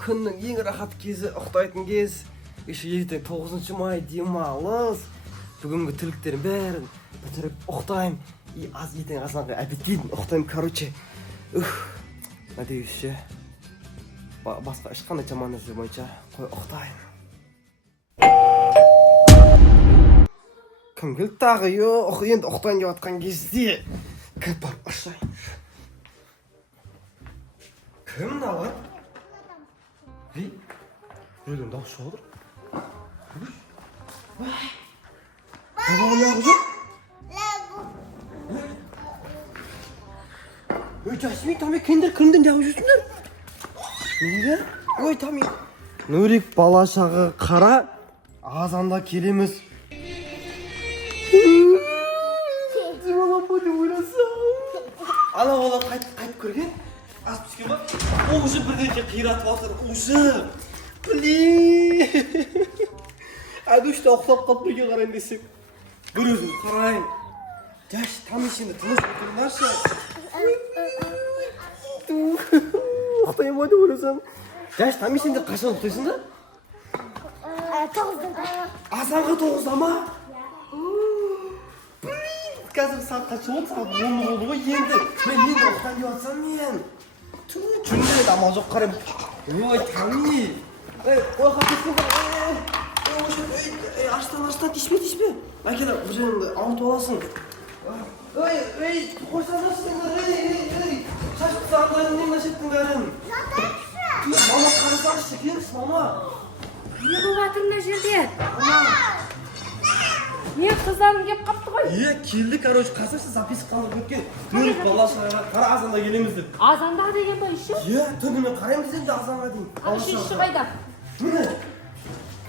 Күннің ең рахат кезі, ұйықтайтын кез. Еще ертең 9 май демалыс. Бүгінгі тірліктерін бәрін бітіріп ұйықтаймын. И ертең азанға обедтеймін, ұйықтаймын, короче. Надеюсь, ше. Басқа ешқандай жаман нәрсе болмайынша қой ұйықтаймын. Кім келді тағы? Енді ұйықтайын деп жатқан кезде кіріп барып ашайын. Кім мына бар? Біреуден дауыс шығып отыр. Бабам неғып жүр? Жасмин, Тами, кімден неғып жүрсіңдер? Неге? Ой, Тами. Нурик бала шағы қара, азанда келеміз. Демалам ба деп ойласам. Ана бала қайтып көрген. Ас піскен ба? Уже бірдеңке қиратып жатыр. Уже. Блин. Әдушта ұқсап қалып бірге қарайын десек. Бір өзім қарайын. Жаш, там ішінде тыныш отырыңдаршы. Атайым ба деп ойласам. Жаш, там ішінде қашан ұқтайсың да? 9-да. Азанға 9-да ма? Қазір сағатқа шығып, сағат 10 болды ғой енді. Мен ұқтан деп жатсам мен. Жүнде амал жоқ қарайым. Ой, Тами. Ой, қапеспен қар. Аштан, тишпе. Әкелі, бұл жеріңді ауыртып аласың. Ой, қойсаңдарсыңдар. Шашып сағындарын нең нашеттің бәрін. Мама, қарасаңызшы, келіңіз, мама. Не болып жатыр мына жерде? Не қыздарым кеп қапты ғой? Келді, короче, қарсаңшы записып қалып өткен. Нурик бала шағаға қара азанда келеміз деп. Азанда деген ба еще? Түнімен қараймыз енді азанға дейін. Шеші қайда? Міне.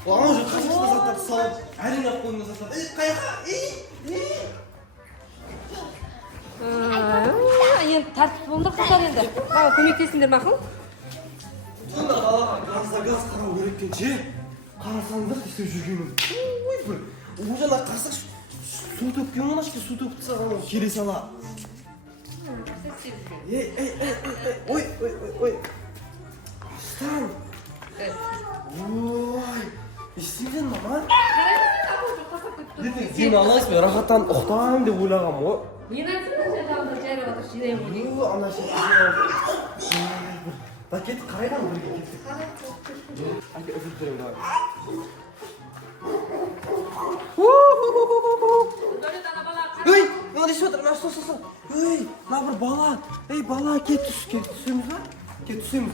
Ана уже қашықшыда заттарды салып, әрең ақ қойыңда заттарды. Қайға? Енді тәртіп болыңдар қыздар енді. Көмектесіңдер мақұл? Сонда балаға газ қарау керектен ше. Қарасаңдар істеп жүргенім. Ужана қарсақ су төккен ғана ішке су төкті саған келе сала. Ой. Аштан. Ой. Естімден мама? Ден алайсың мен рахаттан ұқтайым деп ойлағам ғой. Не нәрсің жағында жайрап отыр жинайым ғой. Ана ше. Да кеттік қарайдан бірге кеттік. Әке үзіп берем давай. Ой, мына дешіп отыр, сос. Ой, мына бір бала. Ей, бала, кет түсеміз ба? Кет түсеміз.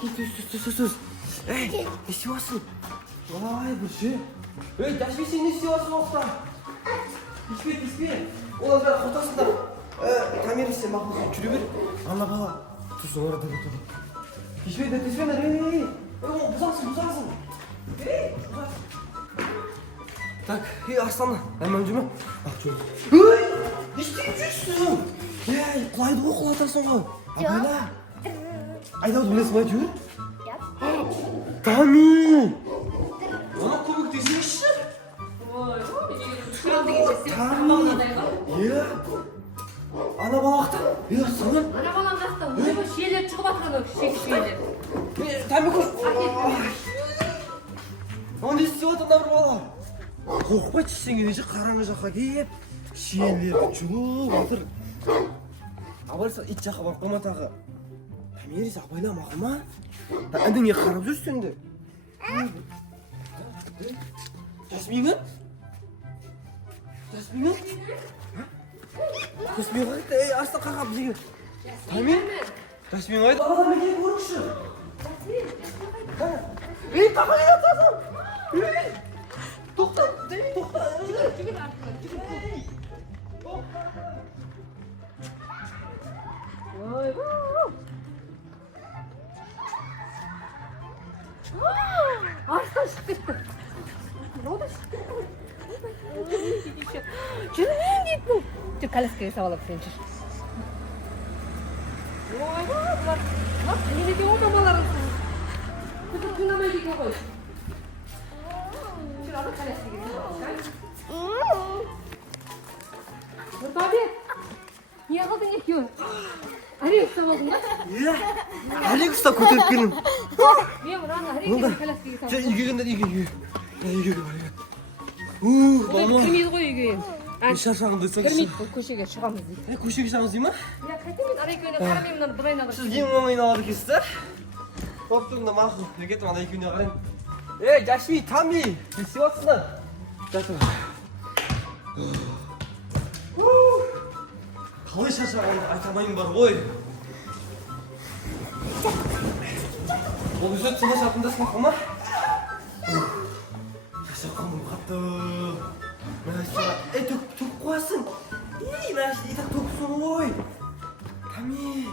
Кет түс. Ей, не істеп жатсың? Ай, бір ше. Ей, Дашми, сен не істеп жатсың оқта? Теспе. Олар бәрі қотасыңдар. Камера сен мақұлсын, жүре бер. Ана бала. Тұрсын, орада тұр. Теспеңдер, ей. Бұзасың. Ей, бұзасың. Так, Арсланы, әмән жүр ме? Ой, не істеп жүрсің? Ей, құлайды ғой, құлатасың ғой. Абайла. Айдауды білесің бай жүр? Тами! Ona көмектесіңізші? Тами! Ана балақта? Саған? Ана балаң қақта, өзі шиелер шығып атқан шиелер. Тами көш! Оны істеп отыр бір бала. Қорқпай түссеңе десе қараңғы жаққа кеп, шиелерді жұлып отыр. Абайлса ит жаққа барып қойма тағы. Тәмерес абайла мақыма? Әндіңе қарап жүрсің де? Жасминға? Жасмин қайда? Ей, Арстан қақап бізге. Тәмен? Жасмин қайда? Адам екен көріңші. Ей, тақай жатасың! Ей! Тоқта! Жүгір артына. Арстан шығып кетті. Мынау да шығып кетті. Жүрмейін дейді бұл. Жүр, коляскаға сабалап сен жүр. Бұлар не деген ғой мамаларың? Күтіп тыңдамайды екен ғой. Жүр, ана коляскаға сабалап. Нұртабек, не қылдың екеуін? Ария ұстап алдың ба? Иә. Әлек ұстап көтеріп келдің. Мен мынаны Ариyaға коляскаға салдым. Үйге келді, үйге. Үйге бар. Мама. Кірмейді ғой үйге енді. Мен шаршағым десең. Кірмейді ғой, көшеге шығамыз дейді. Көшеге шығамыз дей ма? Иә, қайтемін, Ария екеуіне қарамай мынаны бір айналып. Сіз ең оңайын алады екенсіздер. Топтымда мақұл. Кеттім, ана екеуіне қарайын. Жашми, Тами, не істеватсыңдар? Жатыр. Қалай шаршағанымды айта алмаймын бар ғой. Ол өзі тыныш атындасың ма? Шаршағаным қатты. Төгіп қоясың. Мына итак төгіпсің ғой. Тами.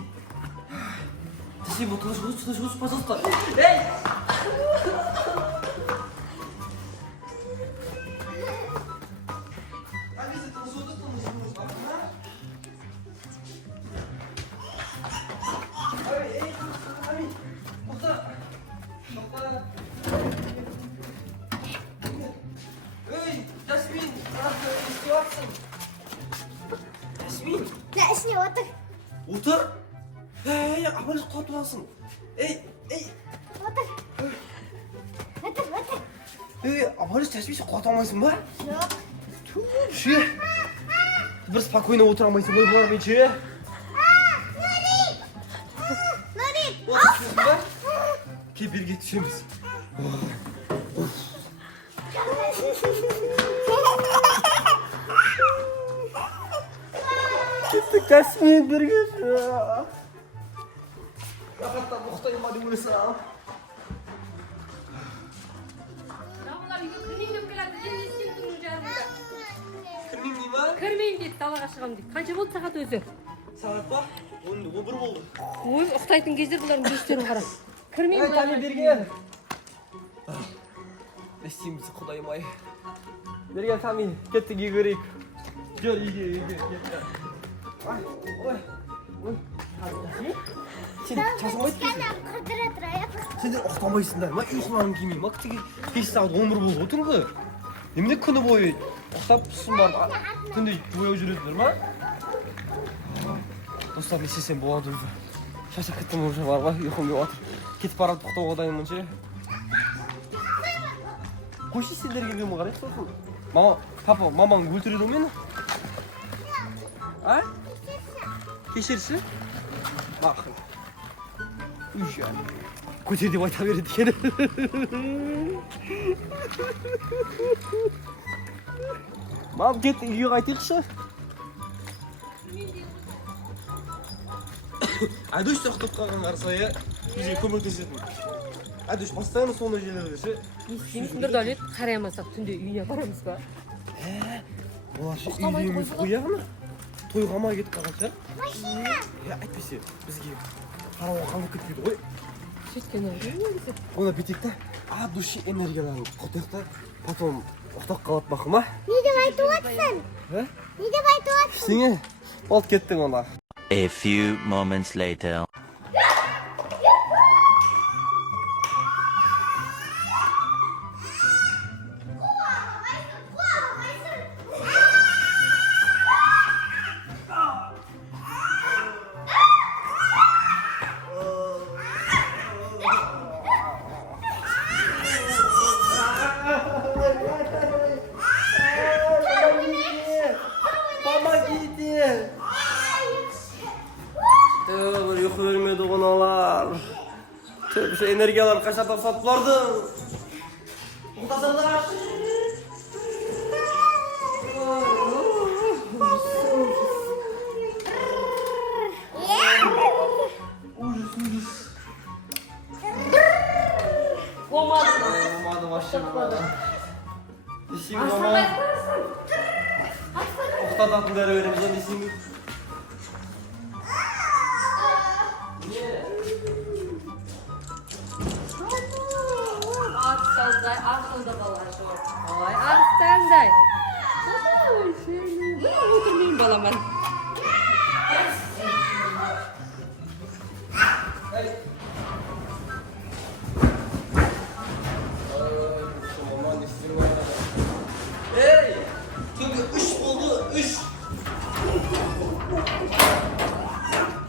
Тыши, тыныш, пожалуйста. Эй! Ясмин, отыр. Отыр? Абайлық құлап тұрасың. Отыр. Абайлық Жасмин, құлап алмайсың ба? Жоқ. Ше? Бір спокойно отыра алмайсың ғой бұлар мен ше? Нұрит. Отырсың ба? Кел берге түсеміз. Кеттік Жасмин берге ше. Рахаттан мұқтайым ма деп ойласам. Мыналар үйге кірмейін деп келеді, енді істеп тұрмын жарымда. Кірмеймін дей ма? Кірмейін дейді, далаға шығамын дейді. Қанша болды сағат өзі? Сағат ба? 11 болды. Ой, ұқтайтын кездер бұлардың бестерін қара. Кірмейін Тами берген. Не істейміз құдайым-ай. Берген Тами, кеттік үйге көрейік. Жүр үйге. Ой. Сен жасамайды дейсің? Қыдыра тұрайық. Сендер ұқтамайсыңдар ма? Ешмағын кимей ма? Кеш сағат 11 болып отырғы. Немене күні бойы ұқтапсың бар, түнде бояу жүресіңдер ма? Достар, не істесем болады өзі. Шашақ кеттім уже бар ба? Ұйқым деп отыр. Кетіп барады тоқтауға дайынмын ше. Қойшы сендерге деуім қарайды сосын. Мамаң өлтіреді ғой мені? А? Кешірші? Мақыл. Үйжан. Көтер деп айта береді екен. Мам, кет, үйге қайтайықшы. Әдіш тоқтап қалған қарсайы бізге көмектесетін. Әдіш, бастағаны сондай жерлерде ше. Естемейсіңдер дәулет, қараймасақ түнде үйіне барамыз ба? Олар ше үйіне емес қояғына. Тойға ма кетіп қалған ше? Әйтпесе, бізге қарауға қалып кетпейді ғой. Жеткен өлі. Оны бетекті от души энергияларын қотайық та, потом ұқтап қалады бақы ма? Не деп айтып отырсың? Не деп айтып отырсың? Ештеңе, болып кеттің ona. A few moments later. Uyku vermedi onalar. Tövbe energiyalar kaç adam sattılardı. Muhtasarlar. Ужас. Olmadı başlamadı. Dişim ama. Oktatatlıları öğreneceğim dişimi. Arslanday, arkanda balar şu. Ay, arslanday. Oturmayayım balam ben. Hey! Tunga 3 oldu, 3.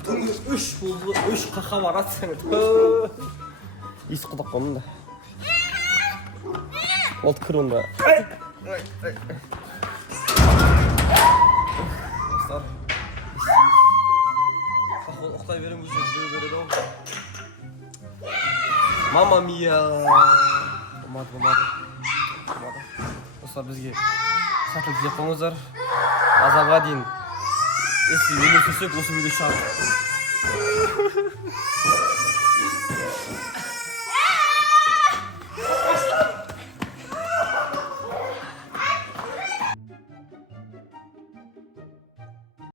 Tunga 3. Үш қақа баратсың. Ес құдақ қомын да. Ол кір онда. Достар. Қақол ұқтай берем өзі жүре береді ол. Мама мия. Болмады. Достар бізге сатылып жеп қоңыздар. Азапқа дейін. Если өлі сөсек, осы үйге шығады.